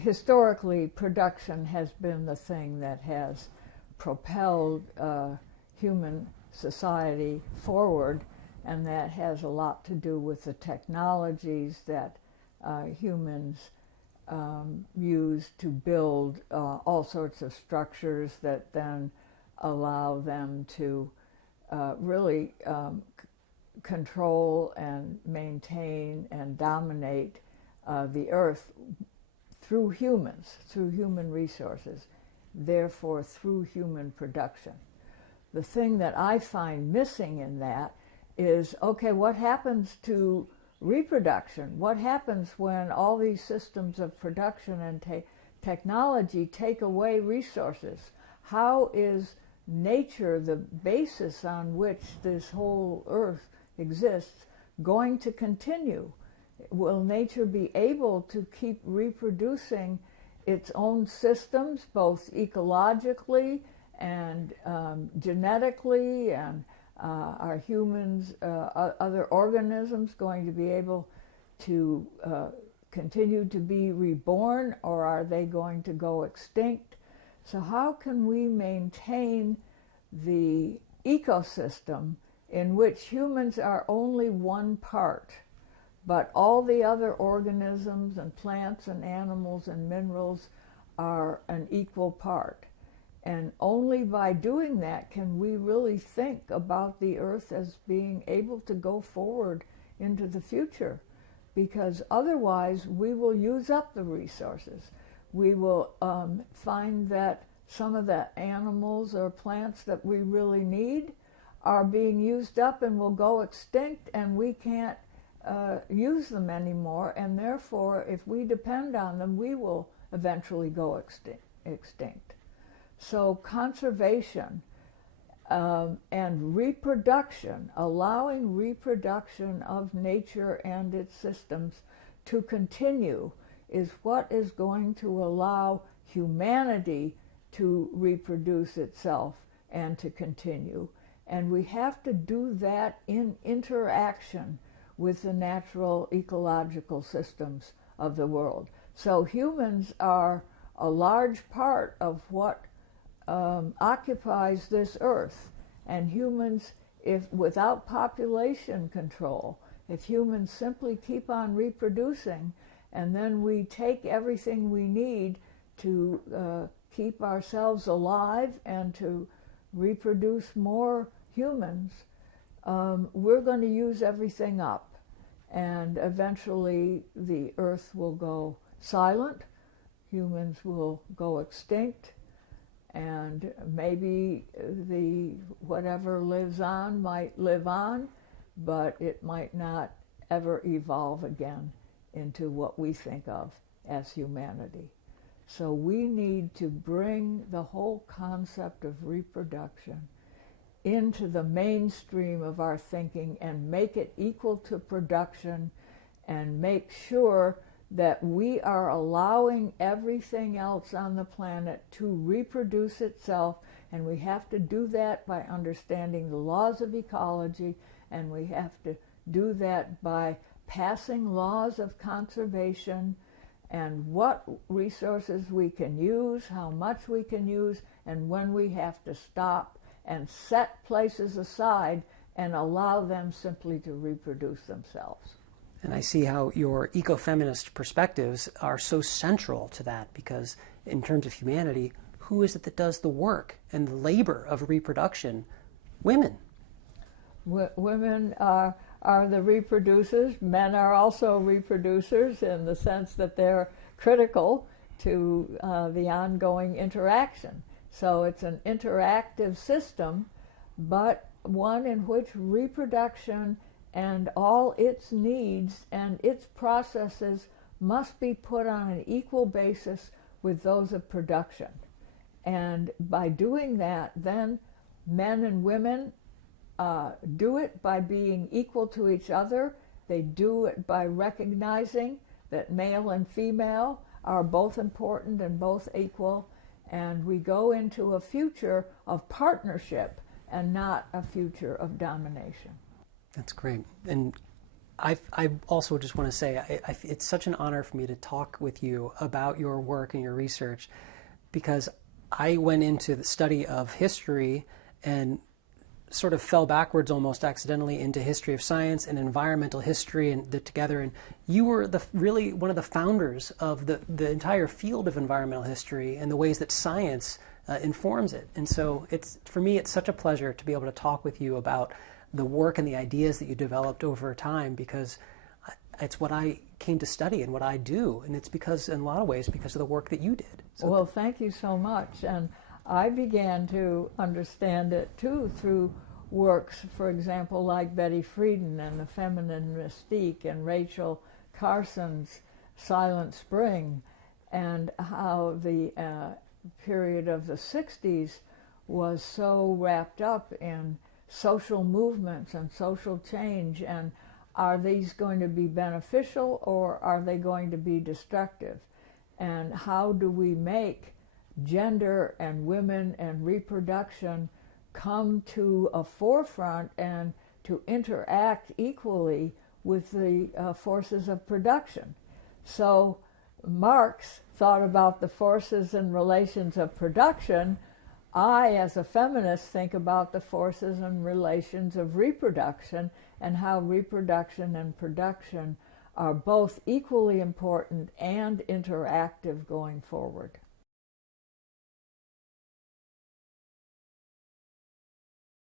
historically, production has been the thing that has propelled human society forward, and that has a lot to do with the technologies that humans use to build all sorts of structures that then allow them to really control and maintain and dominate the earth through humans, through human resources, therefore through human production. The thing that I find missing in that is, okay, what happens to reproduction? What happens when all these systems of production and technology take away resources? How is nature, the basis on which this whole earth exists, going to continue? Will nature be able to keep reproducing its own systems, both ecologically and genetically, and are humans, other organisms, going to be able to continue to be reborn, or are they going to go extinct? So how can we maintain the ecosystem in which humans are only one part, but all the other organisms and plants and animals and minerals are an equal part? And only by doing that can we really think about the earth as being able to go forward into the future, because otherwise we will use up the resources. We will find that some of the animals or plants that we really need are being used up and will go extinct, and we can't use them anymore, and therefore if we depend on them, we will eventually go extinct. So conservation and reproduction, allowing reproduction of nature and its systems to continue, is what is going to allow humanity to reproduce itself and to continue. And we have to do that in interaction with the natural ecological systems of the world. So humans are a large part of what occupies this earth. And humans, if without population control, if humans simply keep on reproducing, and then we take everything we need to keep ourselves alive and to reproduce more humans, we're going to use everything up. And eventually the earth will go silent, humans will go extinct, and maybe the whatever lives on might live on, but it might not ever evolve again into what we think of as humanity. So we need to bring the whole concept of reproduction into the mainstream of our thinking and make it equal to production, and make sure that we are allowing everything else on the planet to reproduce itself. And we have to do that by understanding the laws of ecology, and we have to do that by passing laws of conservation and what resources we can use, how much we can use, and when we have to stop and set places aside and allow them simply to reproduce themselves. And I see how your eco-feminist perspectives are so central to that, because in terms of humanity, who is it that does the work and the labor of reproduction? Women. Women are the reproducers. Men are also reproducers in the sense that they're critical to the ongoing interaction. So it's an interactive system, but one in which reproduction and all its needs and its processes must be put on an equal basis with those of production. And by doing that, then men and women do it by being equal to each other. They do it by recognizing that male and female are both important and both equal, and we go into a future of partnership and not a future of domination. That's great. And I also just want to say it's such an honor for me to talk with you about your work and your research, because I went into the study of history and sort of fell backwards almost accidentally into history of science and environmental history and together. And you were really one of the founders of the entire field of environmental history and the ways that science informs it. And so for me, it's such a pleasure to be able to talk with you about the work and the ideas that you developed over time, because it's what I came to study and what I do. And it's because, in a lot of ways, because of the work that you did. So, well, thank you so much. And I began to understand it too through works, for example, like Betty Friedan and the Feminine Mystique and Rachel Carson's Silent Spring, and how the period of the 60s was so wrapped up in social movements and social change, and are these going to be beneficial or are they going to be destructive? And how do we make gender and women and reproduction come to a forefront and to interact equally with the forces of production? So Marx thought about the forces and relations of production. I, as a feminist, think about the forces and relations of reproduction, and how reproduction and production are both equally important and interactive going forward.